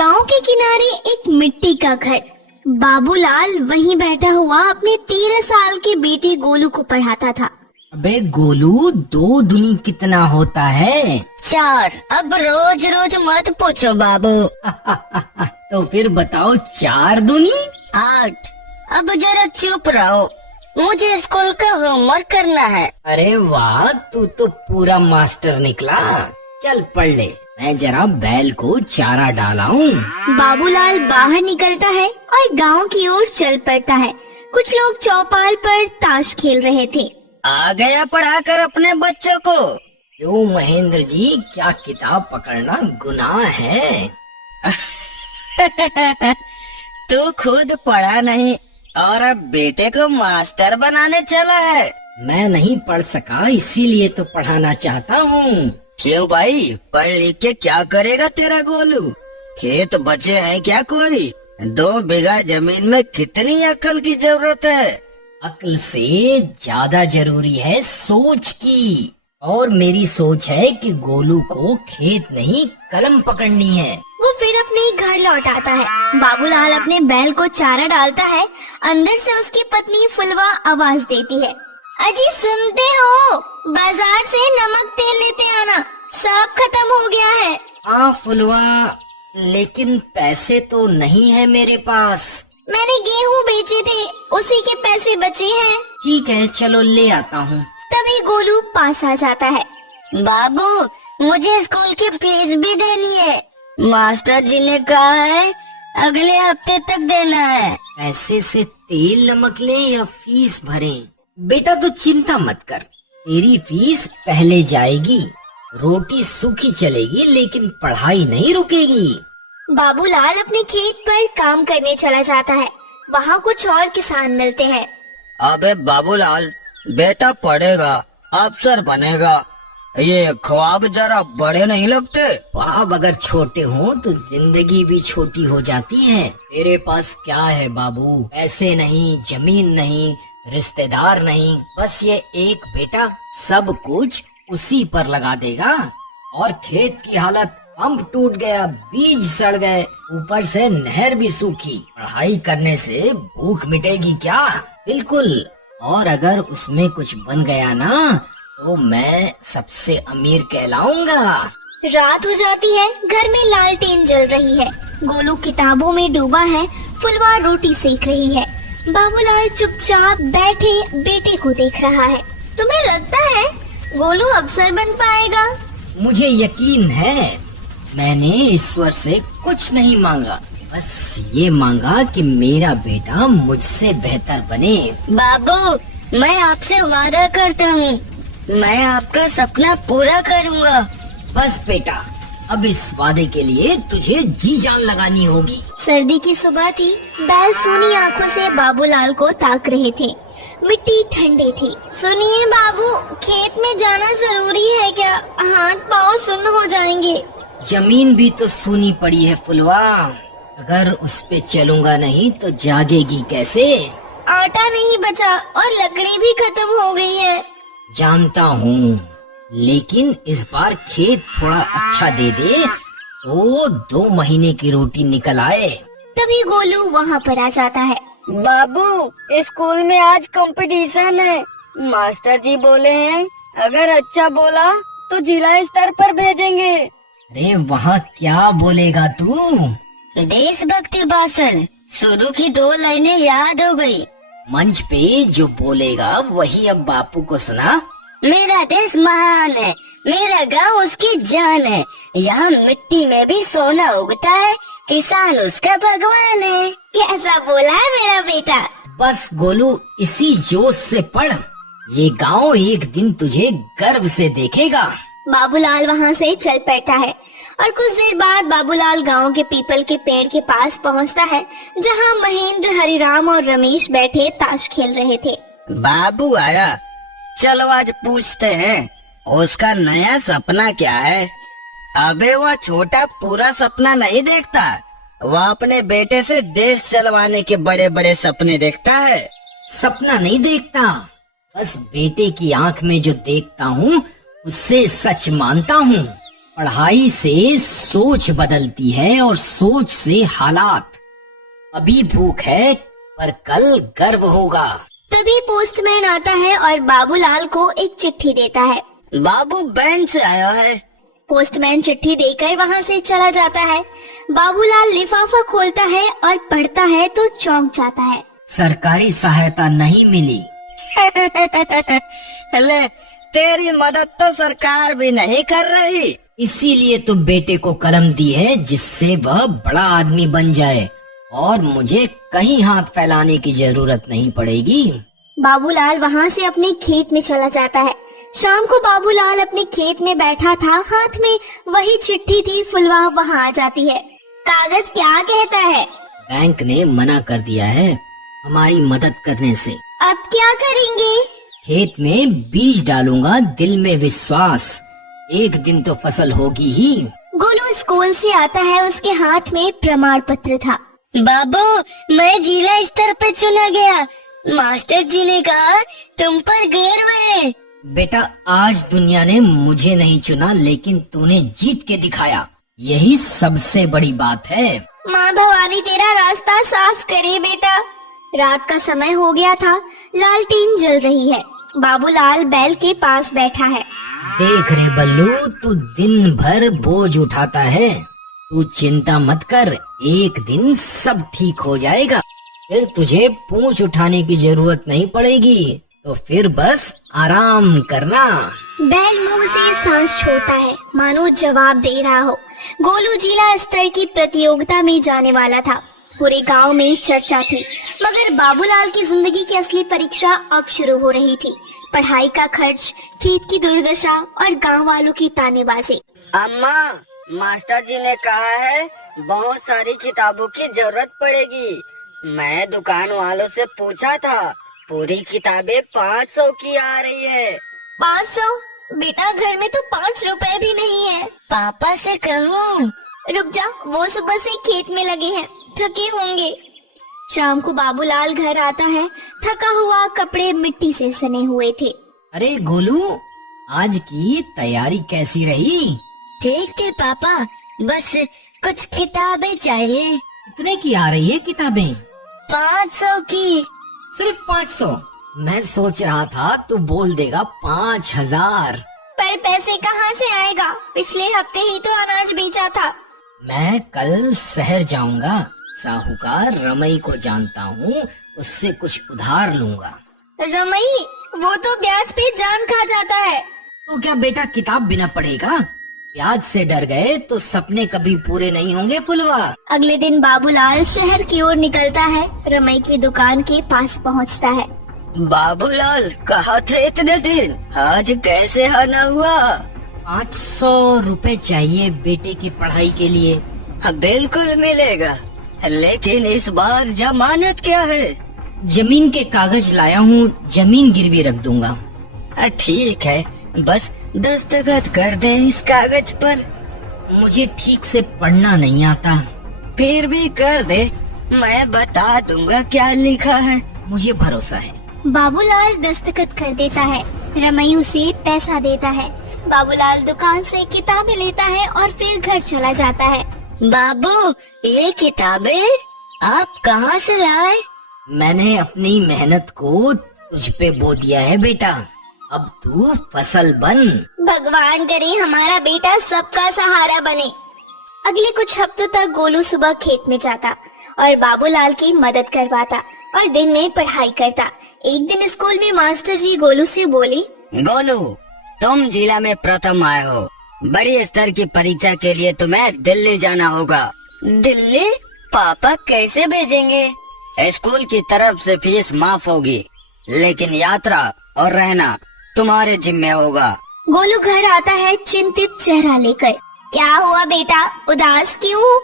गांव के किनारे एक मिट्टी का घर। बाबूलाल वहीं बैठा हुआ अपने 13 साल के बेटे गोलू को पढ़ाता था। अबे गोलू, 2 दूनी कितना होता है? 4। अब रोज रोज मत पूछो बाबू। तो फिर बताओ 4 दूनी? 8। अब जरा चुप रहो, मुझे स्कूल का होमवर्क करना है। अरे वाह, तू तो पूरा मास्टर निकला। चल पढ़ ले, मैं जरा बैल को चारा डालाऊं। बाबूलाल बाहर निकलता है और गांव की ओर चल पड़ता है। कुछ लोग चौपाल पर ताश खेल रहे थे। आ गया पढ़ाकर अपने बच्चों को। क्यों महेंद्र जी, क्या किताब पकड़ना गुनाह है? तू खुद पढ़ा नहीं और अब बेटे को मास्टर बनाने चला है। मैं नहीं पढ़ सका, इसीलिए तो पढ़ाना चाहता हूँ। क्यों भाई, पढ़ लिख के क्या करेगा तेरा गोलू? खेत बचे हैं क्या कोई? 2 बीघा जमीन में कितनी अक्ल की जरूरत है? अक्ल से ज्यादा जरूरी है सोच की। और मेरी सोच है कि गोलू को खेत नहीं कलम पकड़नी है। वो फिर अपने घर लौट आता है। बाबूलाल अपने बैल को चारा डालता है। अंदर से उसकी पत्नी फुलवा आवाज देती है, अजी सुनते हो? बाजार से नमक तेल लेते आना, सब खत्म हो गया है। हाँ फुलवा, लेकिन पैसे तो नहीं है मेरे पास। मैंने गेहूं बेचे थे, उसी के पैसे बचे हैं। ठीक है, चलो ले आता हूँ। तभी गोलू पास आ जाता है। बाबू, मुझे स्कूल की फीस भी देनी है। मास्टर जी ने कहा है अगले हफ्ते तक देना है। पैसे से तेल नमक ले या फीस भरें? बेटा तू चिंता मत कर, तेरी फीस पहले जाएगी। रोटी सूखी चलेगी लेकिन पढ़ाई नहीं रुकेगी। बाबूलाल अपने खेत पर काम करने चला जाता है। वहाँ कुछ और किसान मिलते हैं। अबे बाबूलाल, बेटा पढ़ेगा, अफसर बनेगा, ये ख्वाब जरा बड़े नहीं लगते? ख्वाब अगर छोटे हों तो जिंदगी भी छोटी हो जाती है। तेरे पास क्या है बाबू? पैसे नहीं, जमीन नहीं, रिश्तेदार नहीं, बस ये एक बेटा। सब कुछ उसी पर लगा देगा। और खेत की हालत, पंप टूट गया, बीज सड़ गए, ऊपर से नहर भी सूखी। पढ़ाई करने से भूख मिटेगी क्या? बिल्कुल। और अगर उसमें कुछ बन गया ना तो मैं सबसे अमीर कहलाऊंगा। रात हो जाती है। घर में लालटेन जल रही है। गोलू किताबों में डूबा है। फुलवा रोटी सेक रही है। बाबूलाल चुपचाप बैठे बेटे को देख रहा है। तुम्हें लगता है गोलू अफसर बन पाएगा? मुझे यकीन है। मैंने ईश्वर से कुछ नहीं मांगा, बस ये मांगा कि मेरा बेटा मुझसे बेहतर बने। बाबू, मैं आपसे वादा करता हूँ, मैं आपका सपना पूरा करूँगा। बस बेटा, अब इस वादे के लिए तुझे जी जान लगानी होगी। सर्दी की सुबह थी। बैल सूनी आंखों से बाबूलाल को ताक रहे थे। मिट्टी ठंडी थी। सुनिए बाबू, खेत में जाना जरूरी है क्या? हाथ पाँव सुन्न हो जाएंगे। जमीन भी तो सूनी पड़ी है फुलवा, अगर उस पे चलूंगा नहीं तो जागेगी कैसे? आटा नहीं बचा और लकड़ी भी खत्म हो गई है। जानता हूँ, लेकिन इस बार खेत थोड़ा अच्छा दे दे तो 2 महीने की रोटी निकल आए। तभी गोलू वहाँ पर आ जाता है। बाबू, स्कूल में आज कंपटीशन है। मास्टर जी बोले हैं अगर अच्छा बोला तो जिला स्तर पर भेजेंगे। अरे वहाँ क्या बोलेगा तू? देशभक्ति भाषण। शुरू की 2 लाइनें याद हो गई। मंच पे जो बोलेगा वही अब बापू को सुना। मेरा देश महान है, मेरा गांव उसकी जान है, यहाँ मिट्टी में भी सोना उगता है, किसान उसका भगवान है। कैसा बोला है मेरा बेटा? बस गोलू, इसी जोश से पढ़। ये गांव एक दिन तुझे गर्व से देखेगा। बाबूलाल वहाँ से चल पड़ता है और कुछ देर बाद बाबूलाल गांव के पीपल के पेड़ के पास पहुँचता है, जहाँ महेंद्र, हरिराम और रमेश बैठे ताश खेल रहे थे। बाबू आया, चलो आज पूछते हैं उसका नया सपना क्या है। अबे वह छोटा पूरा सपना नहीं देखता, वह अपने बेटे से देश चलवाने के बड़े बड़े सपने देखता है। सपना नहीं देखता, बस बेटे की आंख में जो देखता हूँ उससे सच मानता हूँ। पढ़ाई से सोच बदलती है और सोच से हालात। अभी भूख है पर कल गर्व होगा। तभी पोस्टमैन आता है और बाबूलाल को एक चिट्ठी देता है। बाबू बैंक से आया है। पोस्टमैन चिट्ठी देकर वहाँ से चला जाता है। बाबूलाल लिफाफा खोलता है और पढ़ता है तो चौंक जाता है। सरकारी सहायता नहीं मिली। ले, तेरी मदद तो सरकार भी नहीं कर रही। इसीलिए तो बेटे को कलम दी है जिससे वह बड़ा आदमी बन जाए और मुझे कहीं हाथ फैलाने की जरूरत नहीं पड़ेगी। बाबूलाल वहाँ से अपने खेत में चला जाता है। शाम को बाबूलाल अपने खेत में बैठा था, हाथ में वही चिट्ठी थी। फुलवा वहाँ आ जाती है। कागज क्या कहता है? बैंक ने मना कर दिया है हमारी मदद करने से। अब क्या करेंगे? खेत में बीज डालूंगा, दिल में विश्वास, एक दिन तो फसल होगी ही। गोलू स्कूल से आता है, उसके हाथ में प्रमाण पत्र था। बाबू, मैं जिला स्तर पे चुना गया। मास्टर जी ने कहा तुम पर गर्व है। बेटा, आज दुनिया ने मुझे नहीं चुना लेकिन तूने जीत के दिखाया, यही सबसे बड़ी बात है। माँ भवानी तेरा रास्ता साफ करे बेटा। रात का समय हो गया था, लालटेन जल रही है। बाबूलाल बैल के पास बैठा है। देख रे बल्लू, तू दिन भर बोझ उठाता है। तू चिंता मत कर, एक दिन सब ठीक हो जाएगा। फिर तुझे पूंछ उठाने की जरूरत नहीं पड़ेगी, तो फिर बस आराम करना। बैल मुंह से सांस छोड़ता है, मानो जवाब दे रहा हो। गोलू जिला स्तर की प्रतियोगिता में जाने वाला था। पूरे गांव में चर्चा थी, मगर बाबूलाल की जिंदगी की असली परीक्षा अब शुरू हो रही थी। पढ़ाई का खर्च, खेत की दुर्दशा और गांव वालों की तानेबाजी। अम्मा, मास्टर जी ने कहा है बहुत सारी किताबों की जरूरत पड़ेगी। मैं दुकान वालों से पूछा था, पूरी किताबें 500 की आ रही है। 500? बेटा, घर में तो 5 रुपए भी नहीं है। पापा से कहूँ? रुक जा, वो सुबह से खेत में लगे हैं, थके होंगे। शाम को बाबूलाल घर आता है, थका हुआ, कपड़े मिट्टी से सने हुए थे। अरे गोलू, आज की तैयारी कैसी रही? ठीक थे पापा, बस कुछ किताबें चाहिए। कितने की आ रही है किताबें? 500 की। सिर्फ 500? मैं सोच रहा था तू बोल देगा 5000। पर पैसे कहाँ से आएगा? पिछले हफ्ते ही तो अनाज बेचा था। मैं कल शहर जाऊंगा, साहूकार रमई को जानता हूँ, उससे कुछ उधार लूंगा। रमई? वो तो ब्याज पे जान खा जाता है। तो क्या बेटा किताब बिना पढ़ेगा? ब्याज से डर गए तो सपने कभी पूरे नहीं होंगे फुलवा। अगले दिन बाबूलाल शहर की ओर निकलता है, रमई की दुकान के पास पहुंचता है। बाबूलाल, कहाँ थे इतने दिन? आज कैसे आना हुआ? 500 रुपए चाहिए बेटे की पढ़ाई के लिए। बिल्कुल मिलेगा, लेकिन इस बार जमानत क्या है? जमीन के कागज लाया हूँ, जमीन गिरवी रख दूंगा। ठीक है, बस दस्तखत कर दे इस कागज पर। मुझे ठीक से पढ़ना नहीं आता। फिर भी कर दे, मैं बता दूंगा क्या लिखा है। मुझे भरोसा है। बाबूलाल दस्तखत कर देता है। रमई उसे पैसा देता है। बाबूलाल दुकान से किताबें लेता है और फिर घर चला जाता है। बाबू, ये किताबें आप कहाँ से लाए? मैंने अपनी मेहनत को तुझ पे बो दिया है बेटा, अब तू फसल बन। भगवान करे हमारा बेटा सबका सहारा बने। अगले कुछ हफ्तों तक गोलू सुबह खेत में जाता और बाबूलाल की मदद करवाता और दिन में पढ़ाई करता। एक दिन स्कूल में मास्टर जी गोलू से बोले, गोलू, तुम जिला में प्रथम आए हो। बड़ी स्तर की परीक्षा के लिए तुम्हें दिल्ली जाना होगा। दिल्ली? पापा कैसे भेजेंगे? स्कूल की तरफ से फीस माफ होगी, लेकिन यात्रा और रहना तुम्हारे जिम्मे होगा। गोलू घर आता है चिंतित चेहरा लेकर। क्या हुआ बेटा, उदास क्यों?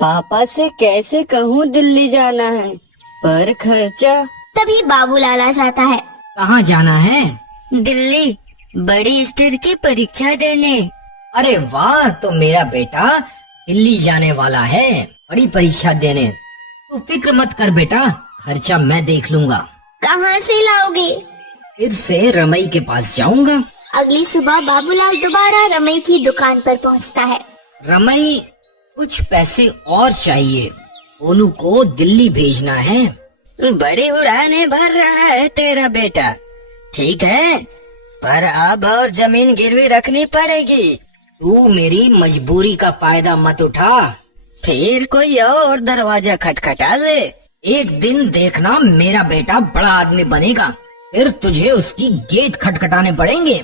पापा से कैसे कहूँ दिल्ली जाना है, पर खर्चा। तभी बाबूलाल आ जाता है। कहाँ जाना है? दिल्ली, बड़ी स्तर की परीक्षा देने। अरे वाह, तो मेरा बेटा दिल्ली जाने वाला है बड़ी परीक्षा देने। तू फिक्र मत कर बेटा, खर्चा मैं देख लूंगा। कहाँ से लाओगे? फिर से रमई के पास जाऊंगा। अगली सुबह बाबूलाल दोबारा रमई की दुकान पर पहुंचता है। रमई, कुछ पैसे और चाहिए, गोलू को दिल्ली भेजना है। बड़ी उड़ाने भर रहा है तेरा बेटा, ठीक है, पर अब और जमीन गिरवी रखनी पड़ेगी। तू मेरी मजबूरी का फायदा मत उठा। फिर कोई और दरवाजा खटखटा ले। एक दिन देखना मेरा बेटा बड़ा आदमी बनेगा, फिर तुझे उसकी गेट खटखटाने पड़ेंगे।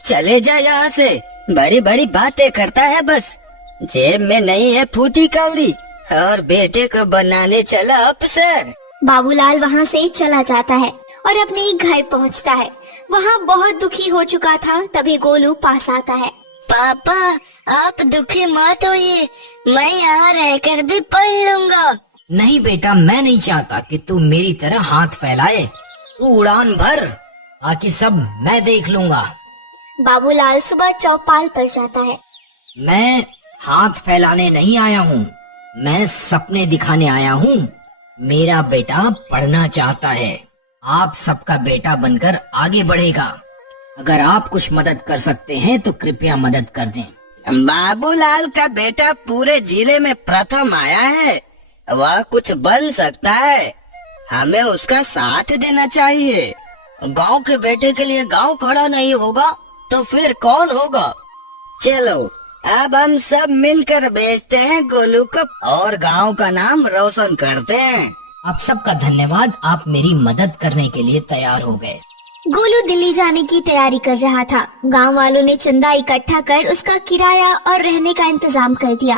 चले जा यहाँ से, बड़ी बड़ी बातें करता है बस। जेब में नहीं है फूटी कौड़ी और बेटे को बनाने चला अफसर। बाबूलाल वहाँ से चला जाता है और अपने घर पहुँचता है। वहाँ बहुत दुखी हो चुका था। तभी गोलू पास आता है। पापा, आप दुखी मत होइए, मैं यहाँ रहकर भी पढ़ लूंगा। नहीं बेटा, मैं नहीं चाहता कि तू मेरी तरह हाथ फैलाए। तू उड़ान भर, बाकी सब मैं देख लूंगा। बाबूलाल सुबह चौपाल पर जाता है। मैं हाथ फैलाने नहीं आया हूँ, मैं सपने दिखाने आया हूँ। मेरा बेटा पढ़ना चाहता है, आप सबका बेटा बनकर आगे बढ़ेगा। अगर आप कुछ मदद कर सकते हैं तो कृपया मदद कर दें। बाबूलाल का बेटा पूरे जिले में प्रथम आया है, वह कुछ बन सकता है, हमें उसका साथ देना चाहिए। गांव के बेटे के लिए गांव खड़ा नहीं होगा तो फिर कौन होगा। चलो अब हम सब मिलकर बेचते हैं गोलू को और गांव का नाम रोशन करते हैं। आप सबका धन्यवाद, आप मेरी मदद करने के लिए तैयार हो गए। गोलू दिल्ली जाने की तैयारी कर रहा था। गांव वालों ने चंदा इकट्ठा कर उसका किराया और रहने का इंतजाम कर दिया।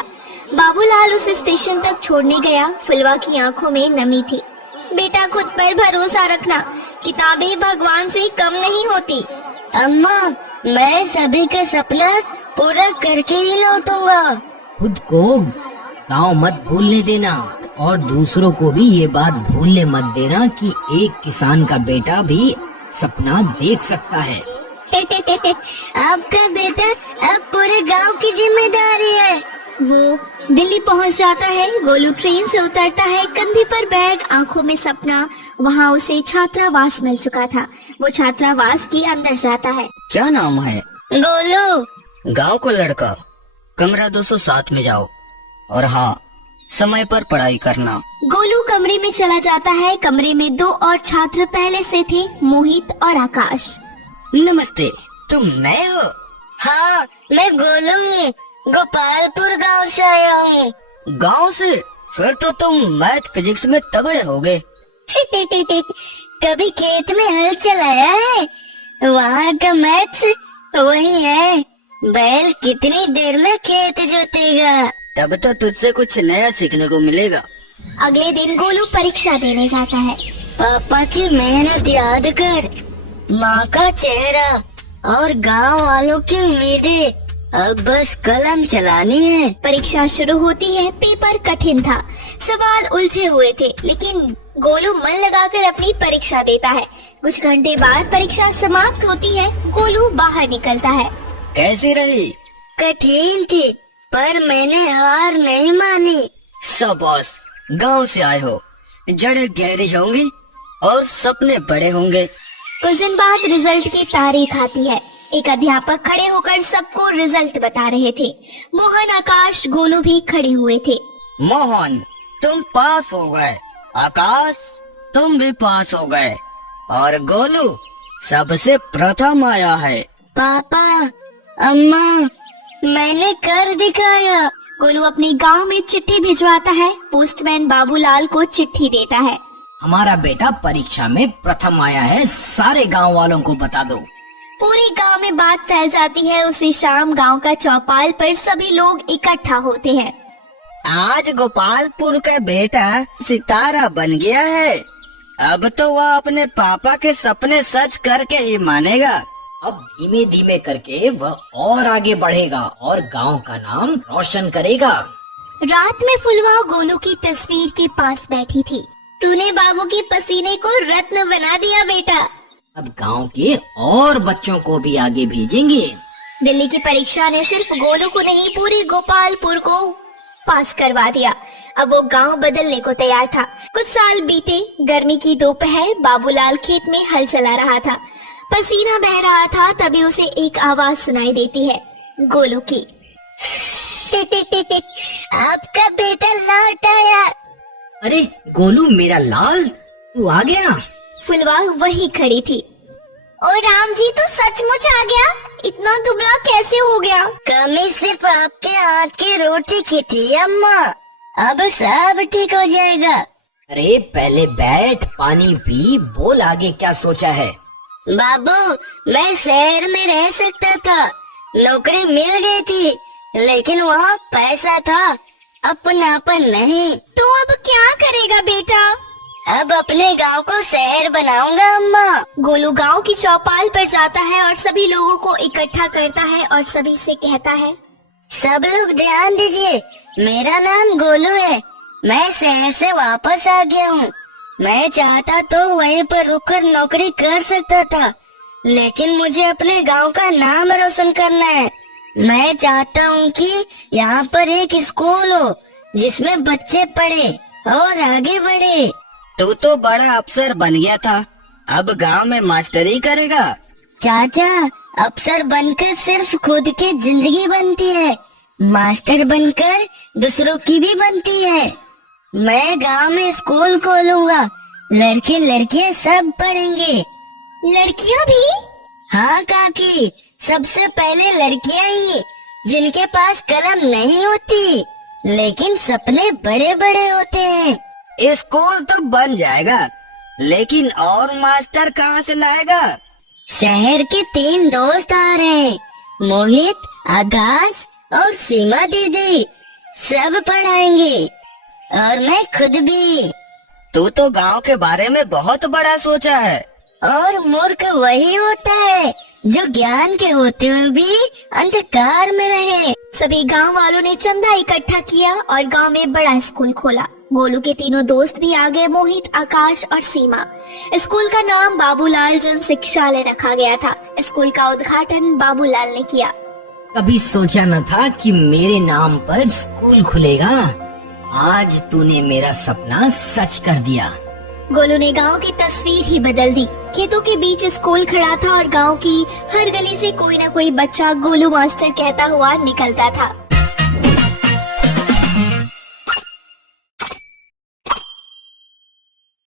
बाबूलाल उसे स्टेशन तक छोड़ने गया। फुलवा की आंखों में नमी थी। बेटा, खुद पर भरोसा रखना, किताबें भगवान से कम नहीं होती। अम्मा, मैं सभी का सपना पूरा करके ही लौटूंगा। खुद को गांव मत भूलने देना और दूसरों को भी ये बात भूलने मत देना कि एक किसान का बेटा भी सपना देख सकता है। आपका बेटा अब पूरे गांव की जिम्मेदारी है। वो दिल्ली पहुंच जाता है। गोलू ट्रेन से उतरता है, कंधे पर बैग, आंखों में सपना। वहाँ उसे छात्रावास मिल चुका था। वो छात्रावास के अंदर जाता है। क्या नाम है? गोलू। गांव को लड़का, कमरा 207 में जाओ और हाँ, समय पर पढ़ाई करना। गोलू कमरे में चला जाता है। कमरे में 2 और छात्र पहले से थे, मोहित और आकाश। नमस्ते, तुम नए हो? हाँ, मैं गोलू हूँ, गोपालपुर गांव से आया हूँ। गांव से? फिर तो तुम मैथ फिजिक्स में तगड़े होगे। कभी खेत में हल चलाया है? वहाँ का मैथ्स वही है। बैल कितनी देर में खेत जोतेगा? तब तो तुझसे कुछ नया सीखने को मिलेगा। अगले दिन गोलू परीक्षा देने जाता है। पापा की मेहनत याद कर, माँ का चेहरा और गांव वालों की उम्मीदें, अब बस कलम चलानी है। परीक्षा शुरू होती है। पेपर कठिन था, सवाल उलझे हुए थे, लेकिन गोलू मन लगाकर अपनी परीक्षा देता है। कुछ घंटे बाद परीक्षा समाप्त होती है। गोलू बाहर निकलता है। कैसी रही? कठिन थी, पर मैंने हार नहीं मानी। शाबाश, गांव से आए हो, जड़ें गहरी होंगी और सपने बड़े होंगे। कुछ दिन बाद रिजल्ट की तारीख आती है। एक अध्यापक खड़े होकर सबको रिजल्ट बता रहे थे। मोहन, आकाश, गोलू भी खड़े हुए थे। मोहन, तुम पास हो गए। आकाश, तुम भी पास हो गए और गोलू सबसे प्रथम आया है। पापा, अम्मा, मैंने कर दिखाया। गोलू अपने गांव में चिट्ठी भिजवाता है। पोस्टमैन बाबूलाल को चिट्ठी देता है। हमारा बेटा परीक्षा में प्रथम आया है, सारे गांव वालों को बता दो। पूरे गांव में बात फैल जाती है। उसी शाम गांव का चौपाल पर सभी लोग इकट्ठा होते हैं। आज गोपालपुर का बेटा सितारा बन गया है। अब तो वह अपने पापा के सपने सच करके ही मानेगा। अब धीमे धीमे करके वह और आगे बढ़ेगा और गांव का नाम रोशन करेगा। रात में फुलवा गोलू की तस्वीर के पास बैठी थी। तूने बाबू के पसीने को रत्न बना दिया बेटा। अब गांव के और बच्चों को भी आगे भेजेंगे। दिल्ली की परीक्षा ने सिर्फ गोलू को नहीं, पूरे गोपालपुर को पास करवा दिया। अब वो गांव बदलने को तैयार था। कुछ साल बीते। गर्मी की दोपहर, बाबूलाल खेत में हल चला रहा था। पसीना बह रहा था तभी उसे एक आवाज सुनाई देती है, गोलू की। आपका बेटा लौट आया। अरे गोलू मेरा लाल, तू आ गया। फुलवा वही खड़ी थी। ओ राम जी, तू सचमुच आ गया? इतना दुबला कैसे हो गया? कमी सिर्फ आपके हाथ की रोटी की थी अम्मा, अब सब ठीक हो जाएगा। अरे पहले बैठ, पानी पी, बोल आगे क्या सोचा है। बाबू, मैं शहर में रह सकता था, नौकरी मिल गई थी, लेकिन वहाँ पैसा था, अपनापन नहीं। तो अब क्या करेगा बेटा? अब अपने गांव को शहर बनाऊंगा अम्मा। गोलू गांव की चौपाल पर जाता है और सभी लोगों को इकट्ठा करता है और सभी से कहता है, सब लोग ध्यान दीजिए, मेरा नाम गोलू है, मैं शहर से वापस आ गया हूँ। मैं चाहता तो वहीं पर रुककर नौकरी कर सकता था, लेकिन मुझे अपने गांव का नाम रोशन करना है। मैं चाहता हूँ कि यहाँ पर एक स्कूल हो जिसमें बच्चे पढ़े और आगे बढ़े। तू तो बड़ा अफसर बन गया था, अब गांव में मास्टरी करेगा। चाचा, अफसर बनकर सिर्फ खुद की जिंदगी बनती है, मास्टर बनकर दूसरों की भी बनती है। मैं गांव में स्कूल खोलूंगा, लड़के लड़कियां सब पढ़ेंगे। लड़कियां भी? हाँ काकी, सबसे पहले लड़कियां ही, जिनके पास कलम नहीं होती लेकिन सपने बड़े बड़े होते हैं। स्कूल तो बन जाएगा, लेकिन और मास्टर कहाँ से लाएगा? शहर के 3 दोस्त आ रहे हैं, मोहित, आकाश और सीमा दीदी, सब पढ़ाएंगे और मैं खुद भी। तू तो गांव के बारे में बहुत बड़ा सोचा है। और मूर्ख वही होता है जो ज्ञान के होते हुए भी अंधकार में रहे। सभी गांव वालों ने चंदा इकट्ठा किया और गांव में बड़ा स्कूल खोला। गोलू के तीनों दोस्त भी आ गए, मोहित, आकाश और सीमा। स्कूल का नाम बाबूलाल जन शिक्षालय रखा गया था। स्कूल का उद्घाटन बाबूलाल ने किया। कभी सोचा न था कि मेरे नाम पर स्कूल खुलेगा। आज तूने मेरा सपना सच कर दिया। गोलू ने गांव की तस्वीर ही बदल दी। खेतों के बीच स्कूल खड़ा था और गांव की हर गली से कोई न कोई बच्चा गोलू मास्टर कहता हुआ निकलता था।